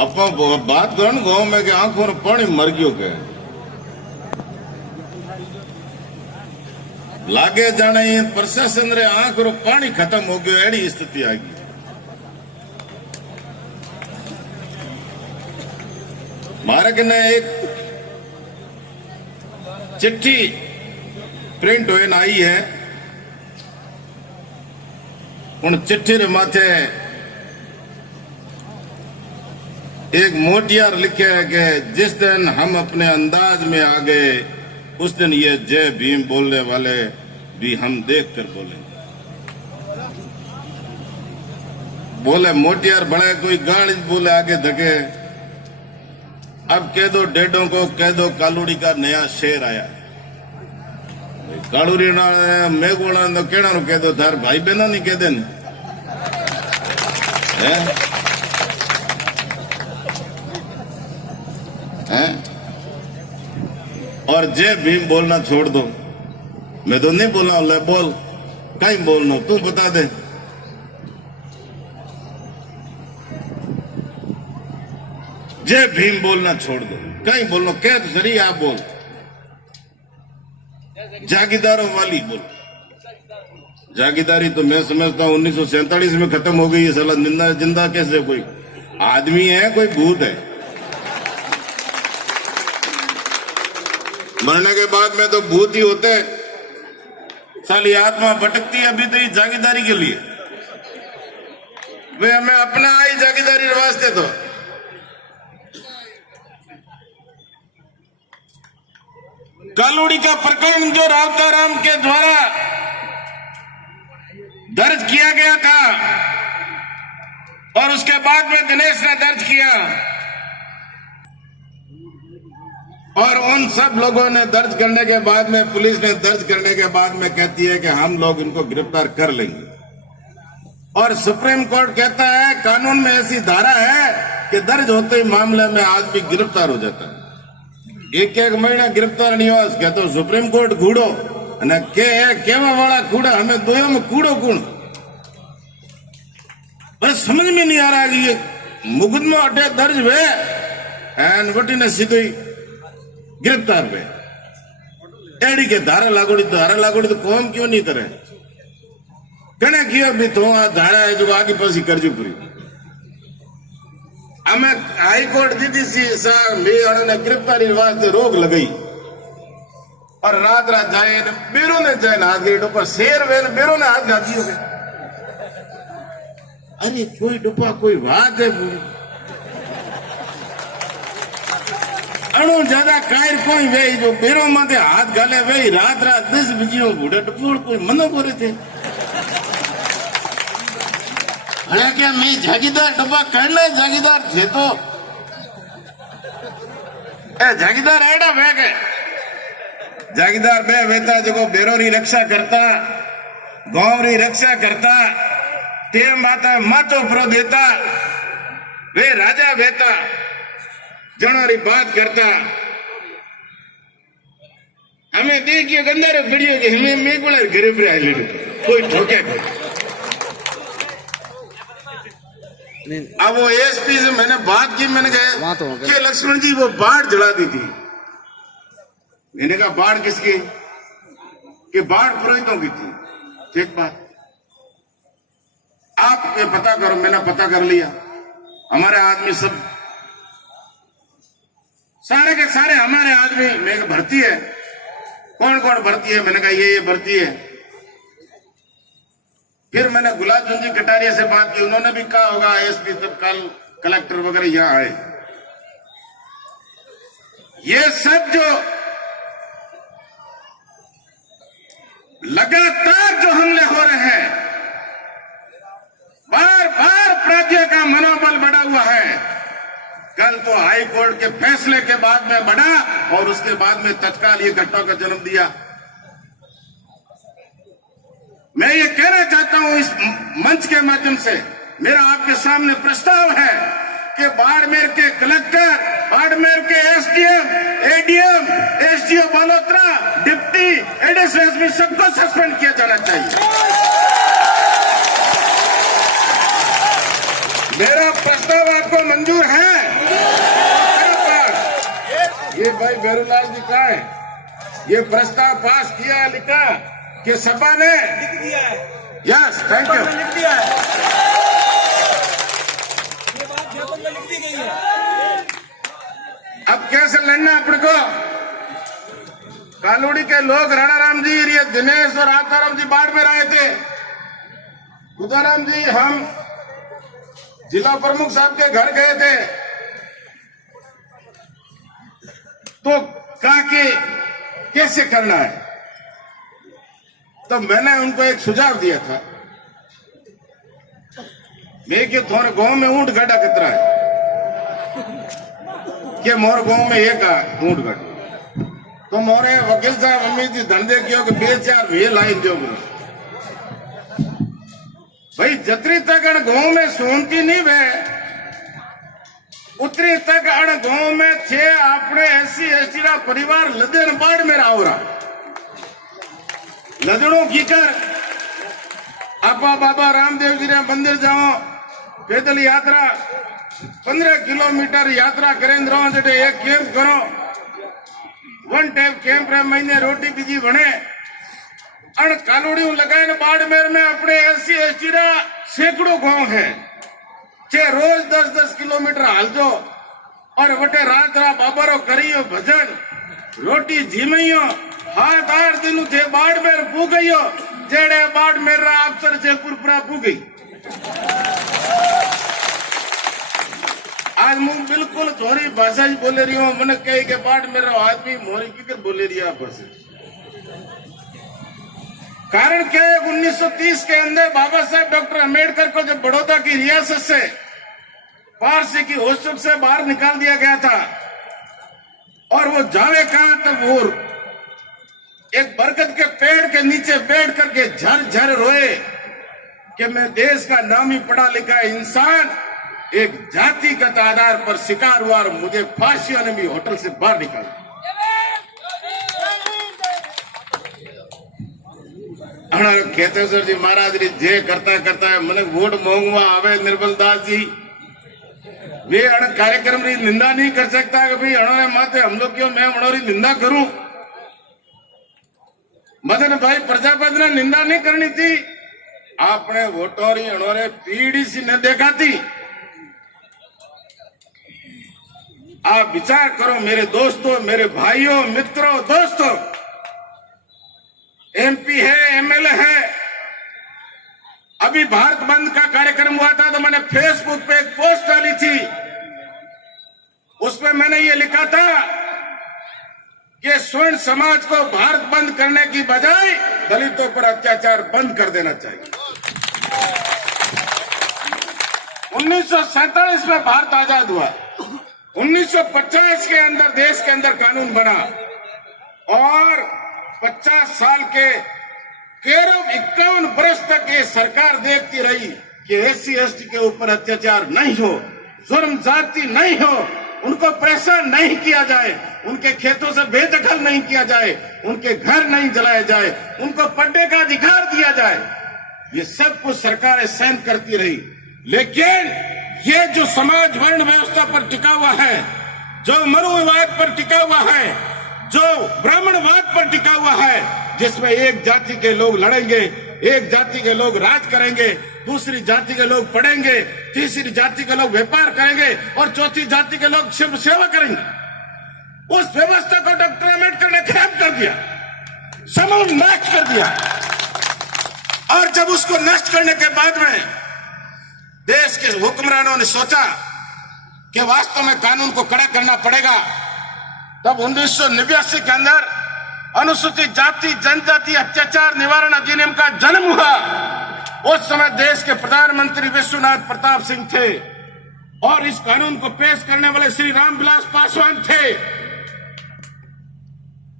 अपा बात करो ना गाँव में कि आंखों में पानी मर गयो के लागे जाने ये प्रशासन रे आंख रो पानी खत्म हो गयो एड़ी स्थिति आ गई। मारे के ने एक चिट्ठी प्रिंट होए आई है। उन चिट्ठी रे माथे एक मोटियार लिखे है कि जिस दिन हम अपने अंदाज में आ गए उस दिन ये जय भीम बोलने वाले भी हम देख कर बोले। बोले मोटियार बड़े कोई गाली बोले आगे धके। अब कह दो डेडों को कह दो कालूड़ी का नया शेर आया। कालूरी मेघोड़ा तो कहना कह दो थार भाई बहनों नहीं कह देन हैं? और जय भीम बोलना छोड़ दो। मैं तो नहीं बोलना ले बोल कहीं बोलना तू बता दे। जय भीम बोलना छोड़ दो कहीं बोलना कह तो सही आप बोल। जागीरदारों वाली बोल। जागीरदारी तो मैं समझता हूं 1947 में खत्म हो गई है। साला जिंदा जिंदा कैसे कोई आदमी है कोई भूत है। मरने के बाद में तो भूत ही होते हैं। साली आत्मा भटकती है अभी तो ये जागीरदारी के लिए। वे हमें अपना आई जागीरदारी वास्ते तो कालूड़ी का प्रकरण जो रावताराम के द्वारा दर्ज किया गया था और उसके बाद में दिनेश ने दर्ज किया और उन सब लोगों ने दर्ज करने के बाद में पुलिस ने दर्ज करने के बाद में कहती है कि हम लोग इनको गिरफ्तार कर लेंगे। और सुप्रीम कोर्ट कहता है कानून में ऐसी धारा है कि दर्ज होते ही मामले में आदमी गिरफ्तार हो जाता है। एक एक महीना गिरफ्तार नहीं हुआ क्या तो सुप्रीम कोर्ट कूड़ो केवा वाला कूड़ा हमें दोनों में कूड़ो कूड़ बस समझ में नहीं आ रहा कि ये मुकदमा अटे दर्ज हुए एंड वटी ने सीधे गिरफ्तार हुए। एडी के धारा लागोड़ी तो कौम क्यों नहीं करे कहने किया भी तो धारा है जो आगे पासी कर जो पूरी। हमें हाई कोर्ट दी थी ने गिरफ्तारी वास्ते रोक लगाई और रात रात जाए बेरो ने जाए हाथ गई डुपा शेर वे बेरो ने हाथ घाती हो गए। अरे कोई डुपा कोई बात है पूरी अणु ज्यादा कायर कोई वे जो बेरो माथे हाथ गाले वे रात रात 10 बजे बूढ़े डुपोड़ कोई मनो बोरे थे। अरे क्या मैं जागीरदार डब्बा करना जागीरदार थे तो जागीरदार एडा बैग है। जागीरदार बे वेता जो बेरो री रक्षा करता गांव री रक्षा करता टेम आता मातो प्रो देता वे राजा वेता जनो री बात करता। हमें देखिए गंदारे वीडियो के हमें मैं को गरीब रे कोई ठोके अब वो एसपी से मैंने बात की मैंने कहा कि लक्ष्मण जी वो बाढ़ जला दी थी। मैंने कहा बाढ़ किसकी कि बाढ़ पुरोहितों की थी। ठीक बात आप ये पता करो। मैंने पता कर लिया हमारे आदमी सब सारे के सारे हमारे आदमी में भर्ती है। कौन कौन भर्ती है मैंने कहा ये भर्ती है। फिर मैंने गुलाब चंद जी कटारिया से बात की उन्होंने भी कहा होगा एसपी तब कल कलेक्टर वगैरह यहां आए। ये सब जो लगातार जो हमले हो रहे हैं बार बार अपराधियों का मनोबल बढ़ा हुआ है। कल तो हाई कोर्ट के फैसले के बाद में बढ़ा और उसके बाद में तत्काल ये घटना का जन्म दिया। मैं ये कहना चाहता हूं इस मंच के माध्यम से मेरा आपके सामने प्रस्ताव है कि बाड़मेर के कलेक्टर बाड़मेर के SDM ADM SDO Balotra deputy additional SP सबको सस्पेंड किया जाना चाहिए। मेरा प्रस्ताव आपको मंजूर है? भाई बेरूलाल जी कहाँ है? ये प्रस्ताव पास किया लिखा कि सपा ने लिख दिया है। यस थैंक यू लिख दिया है, ये बात ज्ञापन में लिख दी गई है। अब कैसे लड़ना अपने को? कालोड़ी के लोग राणाराम जी, ये दिनेश और आताराम जी बाड़मेर आए थे। उदाराम जी हम जिला प्रमुख साहब के घर गए थे तो कहा कि कैसे करना है, तो मैंने उनको एक सुझाव दिया था मैं कि थोड़े गांव में ऊंट गाड़ा कितना है कि मोर गांव में एक ऊंट गाड़ा, तो मोरे वकील साहब अमित जी धंधे कियो कि 2-4 वे लाइन जो भाई जतरी तक अण गांव में सोनती नहीं वे उतरी तक अण गांव में थे अपने SC/ST रा परिवार लदेन बाढ़ में आवरा लदड़ों की कर आपा बाबा रामदेव जी रे मंदिर जाओ पैदल यात्रा 15 किलोमीटर यात्रा करेंद्र जटे एक कैंप करो 1 टाइम कैंप रे महीने रोटी बीजी बने अण कालोड़ी लगाए बाड़मेर में अपने SC/ST रा सैकड़ों गांव है चे रोज 10-10 किलोमीटर हालजो और वटे रात रा बाबरो करियो भजन रोटी जीमइयो हाथ 8 दिन थे बाड़मेर पूगइयो जेड़े बाड़मेर रा अफसर जयपुरपुरा पूगई। आज मुझ बिल्कुल थोड़ी भाषा ही बोले रही हूँ, मैंने कही के बाड़मेर रा आदमी मोरी की बोले रही आपस कारण क्या है? 1930 के अंदर बाबा साहब डॉक्टर अम्बेडकर को जब बड़ौदा की रियासत से पारसी की होस्टल से बाहर निकाल दिया गया था और वो जावे कहा तब वो एक बरगद के पेड़ के नीचे बैठ करके झर रोए कि मैं देश का नामी पढ़ा लिखा इंसान एक जातिगत आधार पर शिकार हुआ और मुझे फांसियों ने भी होटल से बाहर निकाला। खेतेश्वर जी महाराज री जे करता है मन वोट मांगवा आवे निर्मल दास जी वे अण कार्यक्रम री निंदा नहीं कर सकता कि भाई अणोरे माथे हम लोग क्यों मैं अणोरी निंदा करूं। मदन भाई प्रजापति ने निंदा नहीं करनी थी, आपने वोटों री अणोरे पीडीसी ने देखा थी। आप विचार करो मेरे दोस्तों, मेरे भाइयों, मित्रों, दोस्तों, MP है, MLA है। अभी भारत बंद का कार्यक्रम हुआ था तो मैंने फेसबुक पे एक पोस्ट डाली थी, उसमें मैंने ये लिखा था कि स्वर्ण समाज को भारत बंद करने की बजाय दलितों पर अत्याचार बंद कर देना चाहिए। 1947 में भारत आजाद हुआ, 1950 के अंदर देश के अंदर कानून बना और 50 साल के 51 वर्ष तक ये सरकार देखती रही कि SC/ST के ऊपर अत्याचार नहीं हो, जुर्म जाति नहीं हो, उनको परेशान नहीं किया जाए, उनके खेतों से बेदखल नहीं किया जाए, उनके घर नहीं जलाए जाए, उनको पट्टे का अधिकार दिया जाए। ये सब कुछ सरकारें सहन करती रही, लेकिन ये जो समाज वर्ण व्यवस्था पर टिका हुआ है, जो मनुवाद पर टिका हुआ है, जो ब्राह्मणवाद पर टिका हुआ है, जिसमें एक जाति के लोग लड़ेंगे, एक जाति के लोग राज करेंगे, दूसरी जाति के लोग पढ़ेंगे, तीसरी जाति के लोग व्यापार करेंगे और चौथी जाति के लोग शिव सेवा करेंगे, उस व्यवस्था को डॉक्टर अम्बेडकर ने खत्म कर दिया, समूल नष्ट कर दिया। और जब उसको नष्ट करने के बाद में देश के हुक्मरानों ने सोचा कि वास्तव में कानून को कड़ा करना पड़ेगा, तब 1989 के अंदर अनुसूचित जाति जनजाति अत्याचार निवारण अधिनियम का जन्म हुआ। उस समय देश के प्रधानमंत्री विश्वनाथ प्रताप सिंह थे और इस कानून को पेश करने वाले श्री रामविलास पासवान थे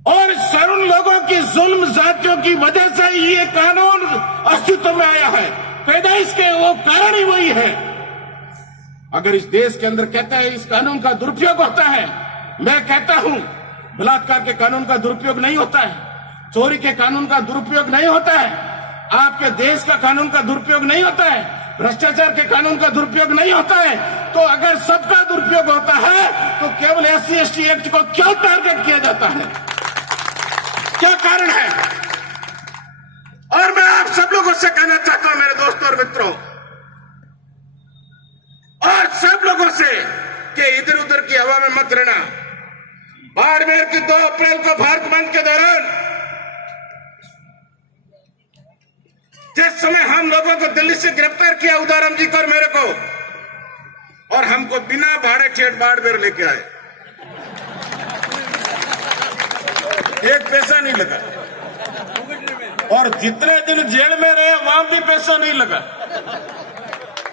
और सरुण लोगों की जुल्म जातियों की वजह से ये कानून अस्तित्व में आया है। पैदाइश के वो कारण ही वही है। अगर इस देश के अंदर कहता है इस कानून का दुरुपयोग होता है, मैं कहता हूं बलात्कार के कानून का दुरुपयोग नहीं होता है, चोरी के कानून का दुरुपयोग नहीं होता है, आपके देश का कानून का दुरुपयोग नहीं होता है, भ्रष्टाचार के कानून का दुरुपयोग नहीं होता है, तो अगर सबका दुरुपयोग होता है तो केवल SC/ST एक्ट को क्यों टारगेट किया जाता है? क्या कारण है? और मैं आप सब लोगों से कहना चाहता हूं मेरे दोस्तों और मित्रों, और सब लोगों से कि इधर उधर की हवा में मत रहना। बाड़मेर की 2 अप्रैल को भारत बंद के दौरान जिस समय हम लोगों को दिल्ली से गिरफ्तार किया, उदाराम जी को और मेरे को, और हमको बिना भाड़े ठेठ बाड़मेर लेके आए, 1 पैसा नहीं लगा, और जितने दिन जेल में रहे वहां भी पैसा नहीं लगा।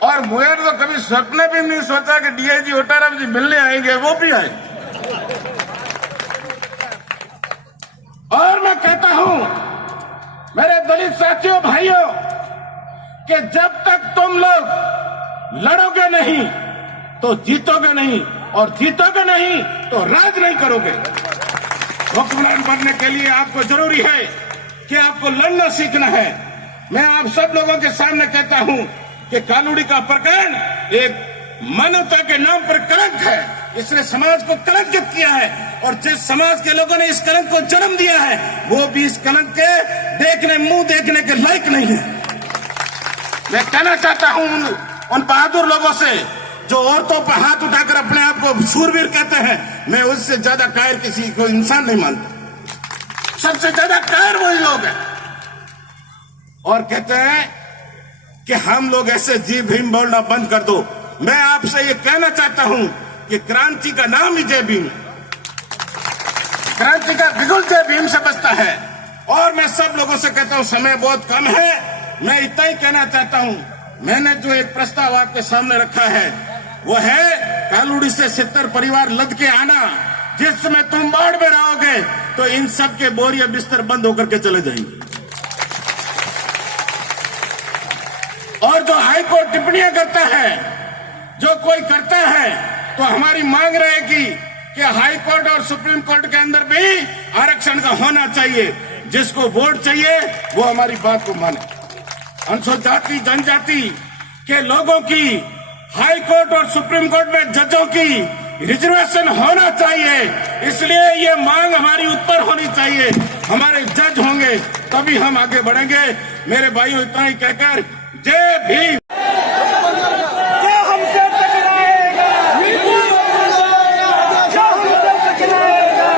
और मुझे तो कभी सपने भी नहीं सोचा कि DIG ओटाराम जी मिलने आएंगे, वो भी आए। और मैं कहता हूं मेरे दलित साथियों भाइयों कि जब तक तुम लोग लड़ोगे नहीं तो जीतोगे नहीं, और जीतोगे नहीं तो राज नहीं करोगे। हुक्मरान बनने के लिए आपको जरूरी है कि आपको लड़ना सीखना है। मैं आप सब लोगों के सामने कहता हूं कि कालूड़ी का प्रकरण एक मानवता के नाम पर कलंक है। इसने समाज को कलंकित किया है, और जिस समाज के लोगों ने इस कलंक को जन्म दिया है वो भी इस कलंक के मुंह देखने के लायक नहीं है। मैं कहना चाहता हूं उन बहादुर लोगों से जो औरतों पर हाथ उठाकर अपने आप को शूरवीर कहते हैं, मैं उससे ज्यादा कायर किसी को इंसान नहीं मानता। सबसे ज्यादा कायर वही लोग हैं, और कहते हैं कि हम लोग ऐसे जी भीम बोलना बंद कर दो। मैं आपसे ये कहना चाहता हूं कि क्रांति का नाम ही जय भीम, क्रांति का बिगुल जय भीम से बचता है। और मैं सब लोगों से कहता हूं समय बहुत कम है, मैं इतना ही कहना चाहता हूं। मैंने जो एक प्रस्ताव आपके सामने रखा है वो है कालूड़ी से 70 परिवार लद के आना। जिस समय तुम बाढ़ में रहोगे तो इन सब के बोरिया बिस्तर बंद होकर के चले जाएंगे। और जो हाईकोर्ट टिप्पणियां करता है, जो कोई करता है, तो हमारी मांग रहेगी कि हाईकोर्ट और सुप्रीम कोर्ट के अंदर भी आरक्षण का होना चाहिए। जिसको वोट चाहिए वो हमारी बात को माने। अनुसूचित जाति जनजाति के लोगों की हाईकोर्ट और सुप्रीम कोर्ट में जजों की रिजर्वेशन होना चाहिए। इसलिए ये मांग हमारी ऊपर होनी चाहिए। हमारे जज होंगे तभी हम आगे बढ़ेंगे। मेरे भाइयों, इतना ही कहकर जय भीम। क्या हमसे टकराएगा? क्या हमसे टकराएगा?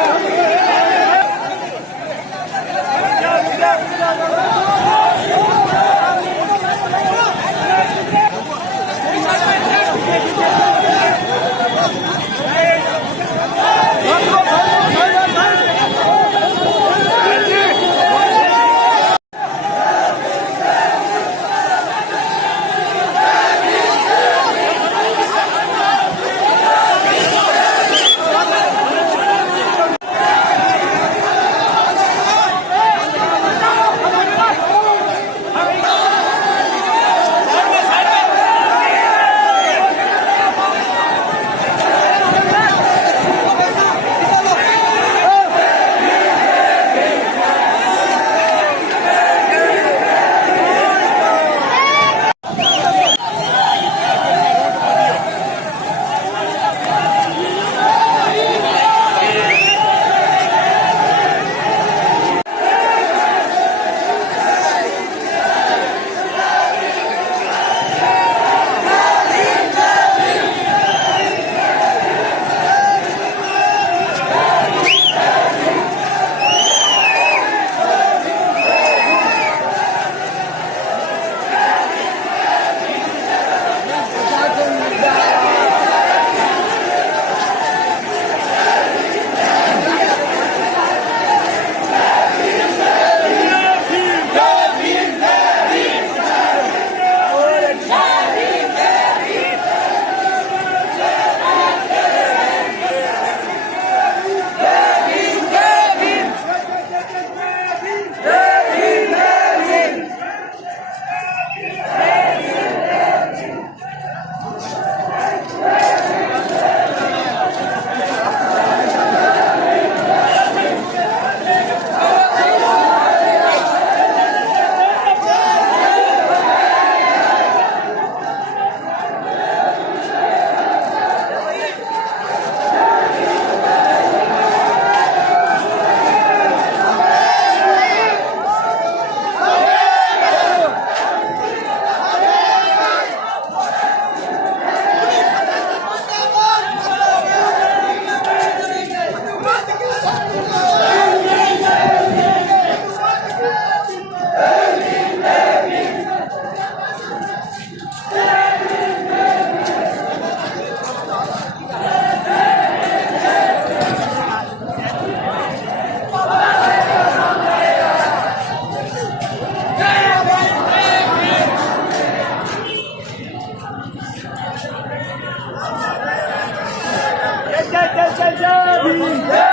जय भीम